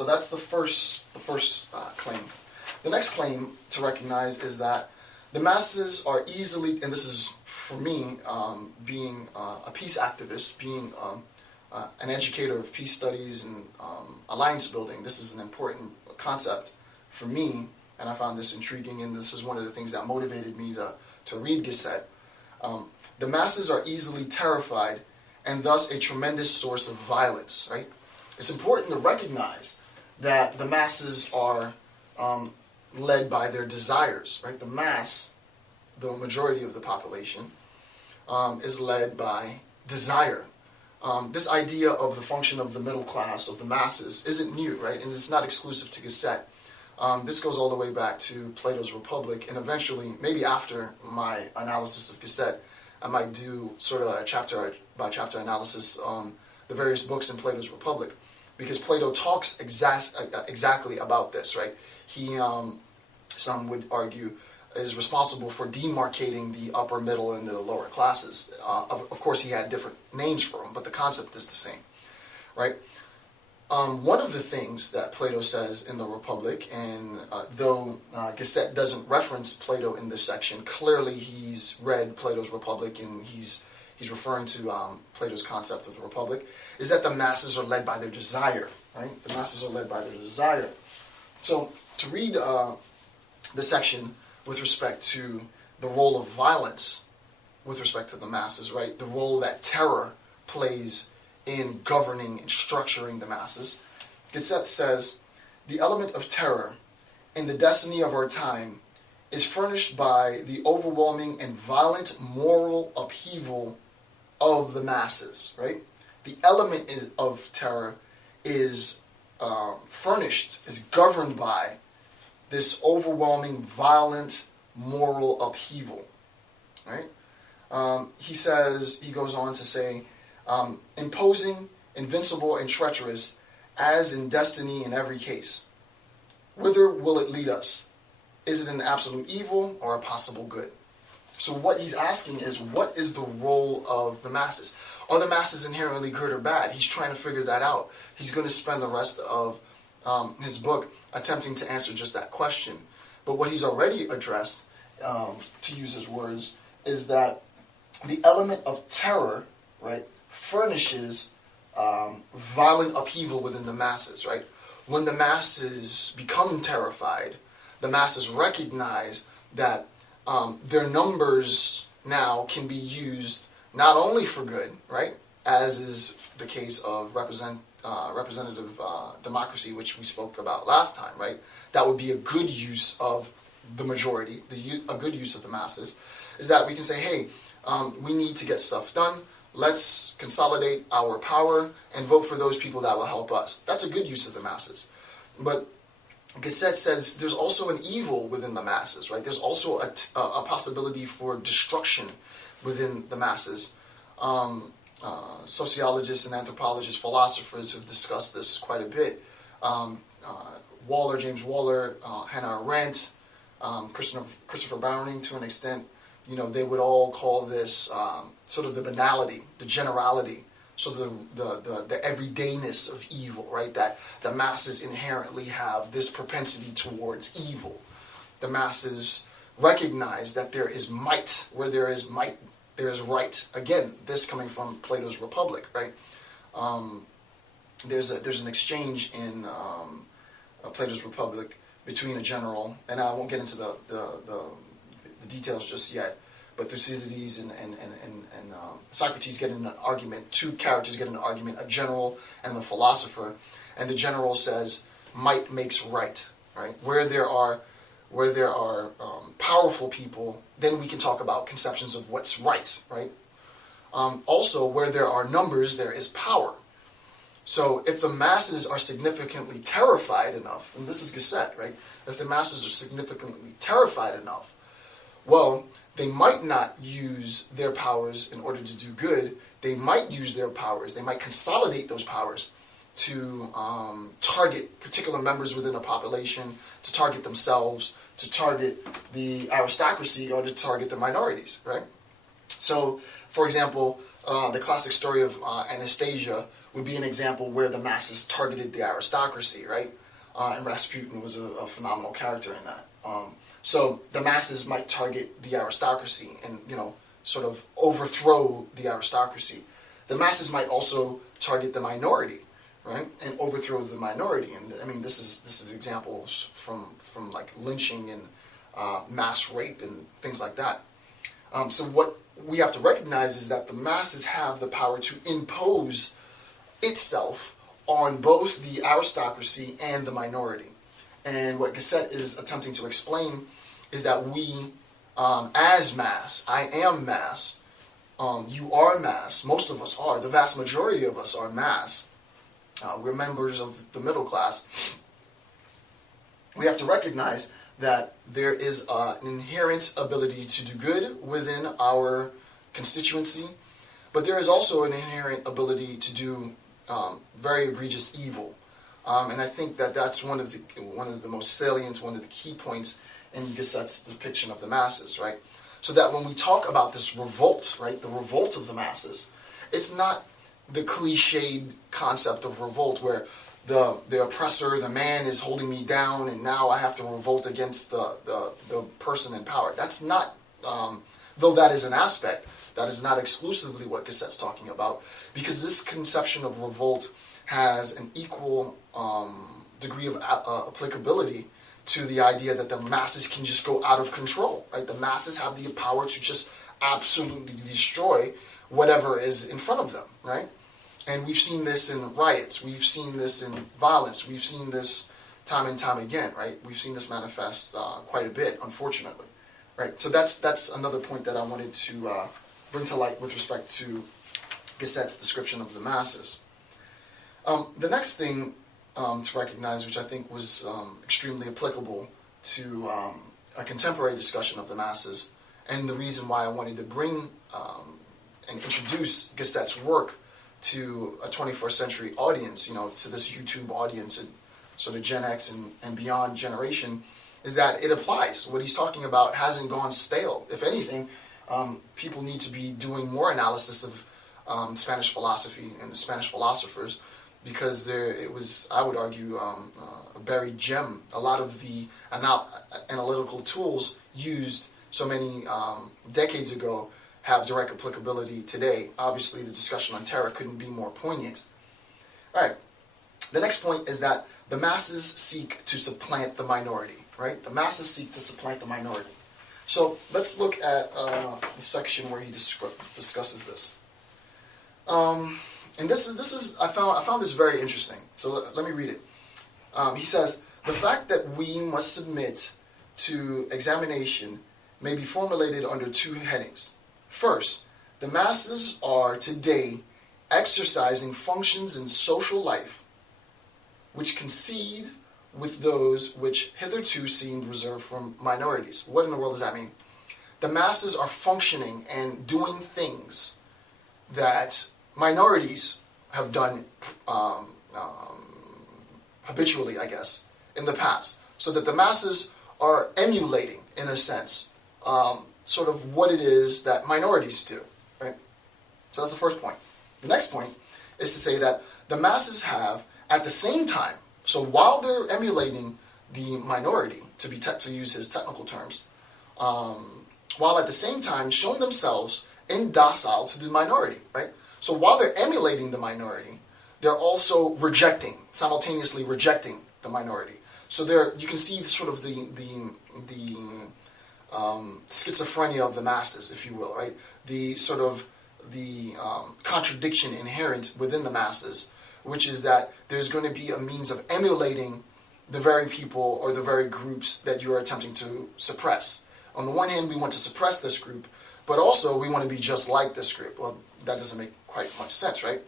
So that's the first claim. The next claim to recognize is that the masses are easily, and this is for me, being a peace activist, being an educator of peace studies and alliance building, this is an important concept for me, and I found this intriguing, and this is one of the things that motivated me to read Gasset. The masses are easily terrified and thus a tremendous source of violence, right? It's important to recognize that the masses are led by their desires, right? The mass, the majority of the population, is led by desire. This idea of the function of the middle class, of the masses, isn't new, right? And it's not exclusive to Gasset. This goes all the way back to Plato's Republic, and eventually, maybe after my analysis of Gasset, I might do sort of a chapter-by-chapter analysis on the various books in Plato's Republic, because Plato talks exactly about this, right? He, some would argue, is responsible for demarcating the upper, middle, and the lower classes. Of course, he had different names for them, but the concept is the same, right? One of the things that Plato says in the Republic, and though Gasset doesn't reference Plato in this section, clearly he's read Plato's Republic and he's referring to Plato's concept of the Republic, is that the masses are led by their desire, right? The masses are led by their desire. So to read the section with respect to the role of violence with respect to the masses, right? The role that terror plays in governing and structuring the masses. Gasset says, the element of terror in the destiny of our time is furnished by the overwhelming and violent moral upheaval of the masses, right? The element of terror is furnished, is governed by this overwhelming, violent moral upheaval, right? He goes on to say, imposing, invincible, and treacherous, as in destiny in every case. Whither will it lead us? Is it an absolute evil or a possible good? So what he's asking is, what is the role of the masses? Are the masses inherently good or bad? He's trying to figure that out. He's going to spend the rest of his book attempting to answer just that question. But what he's already addressed, to use his words, is that the element of terror, right, furnishes violent upheaval within the masses, right? When the masses become terrified, the masses recognize that their numbers now can be used not only for good, right, as is the case of representative democracy, which we spoke about last time, right? That would be a good use of the majority, a good use of the masses, is that we can say, hey, we need to get stuff done. Let's consolidate our power and vote for those people that will help us. That's a good use of the masses. But Gasset says there's also an evil within the masses, right? There's also a possibility for destruction within the masses. Sociologists and anthropologists, philosophers have discussed this quite a bit. James Waller, Hannah Arendt, Christopher Browning, to an extent, you know, they would all call this sort of the banality, the generality, so the everydayness of evil, right? That the masses inherently have this propensity towards evil. The masses recognize that there is might. Where there is might, there is right. Again, this coming from Plato's Republic, right? There's an exchange in Plato's Republic between a general, and I won't get into the details just yet, but Thucydides and Socrates get in an argument. Two characters get in an argument, a general and a philosopher, and the general says, might makes right, right? Where there are powerful people, then we can talk about conceptions of what's right, right? Also, where there are numbers, there is power. So if the masses are significantly terrified enough, and this is Gasset, right? If the masses are significantly terrified enough, well, they might not use their powers in order to do good. They might use their powers, they might consolidate those powers to target particular members within a population, to target themselves, to target the aristocracy, or to target the minorities, right? So, for example, the classic story of Anastasia, would be an example where the masses targeted the aristocracy, right? And Rasputin was a phenomenal character in that. So the masses might target the aristocracy and, sort of overthrow the aristocracy. The masses might also target the minority, right, and overthrow the minority. And I mean, this is examples from like lynching and mass rape and things like that. So what we have to recognize is that the masses have the power to impose itself on both the aristocracy and the minority. And what Gasset is attempting to explain is that we, as mass, I am mass, you are mass, most of us are, the vast majority of us are mass, we're members of the middle class. We have to recognize that there is an inherent ability to do good within our constituency, but there is also an inherent ability to do very egregious evil. And I think that that's one of the most salient, one of the key points in Gasset's depiction of the masses, right? So that when we talk about this revolt, right, the revolt of the masses, it's not the cliched concept of revolt where the oppressor, the man, is holding me down and now I have to revolt against the person in power. That's not, though that is an aspect, that is not exclusively what Gasset's talking about, because this conception of revolt has an equal degree of applicability to the idea that the masses can just go out of control, right? The masses have the power to just absolutely destroy whatever is in front of them, right? And we've seen this in riots, we've seen this in violence, we've seen this time and time again, right? We've seen this manifest quite a bit, unfortunately, right? So that's another point that I wanted to bring to light with respect to Gasset's description of the masses. The next thing to recognize, which I think was extremely applicable to a contemporary discussion of the masses, and the reason why I wanted to bring and introduce Gasset's work to a 21st century audience, to this YouTube audience, and sort of Gen X and beyond generation, is that it applies. What he's talking about hasn't gone stale. If anything, people need to be doing more analysis of Spanish philosophy and the Spanish philosophers, because it was, I would argue, a buried gem. A lot of the analytical tools used so many decades ago have direct applicability today. Obviously, the discussion on terror couldn't be more poignant. All right. The next point is that the masses seek to supplant the minority, right? The masses seek to supplant the minority. So let's look at the section where he discusses this. And this is I found this very interesting. So let me read it. He says, "The fact that we must submit to examination may be formulated under two headings. First, the masses are today exercising functions in social life which coincide with those which hitherto seemed reserved for minorities." What in the world does that mean? The masses are functioning and doing things that minorities have done habitually, I guess, in the past. So that the masses are emulating, in a sense, sort of what it is that minorities do, right? So that's the first point. The next point is to say that the masses have, at the same time, so while they're emulating the minority, to use his technical terms, while at the same time showing themselves indocile to the minority, right? So while they're emulating the minority, they're also simultaneously rejecting the minority. So you can see sort of the schizophrenia of the masses, if you will, right? The sort of the contradiction inherent within the masses, which is that there's going to be a means of emulating the very people or the very groups that you are attempting to suppress. On the one hand, we want to suppress this group, but also we want to be just like this group. Well, that doesn't make quite much sense, right?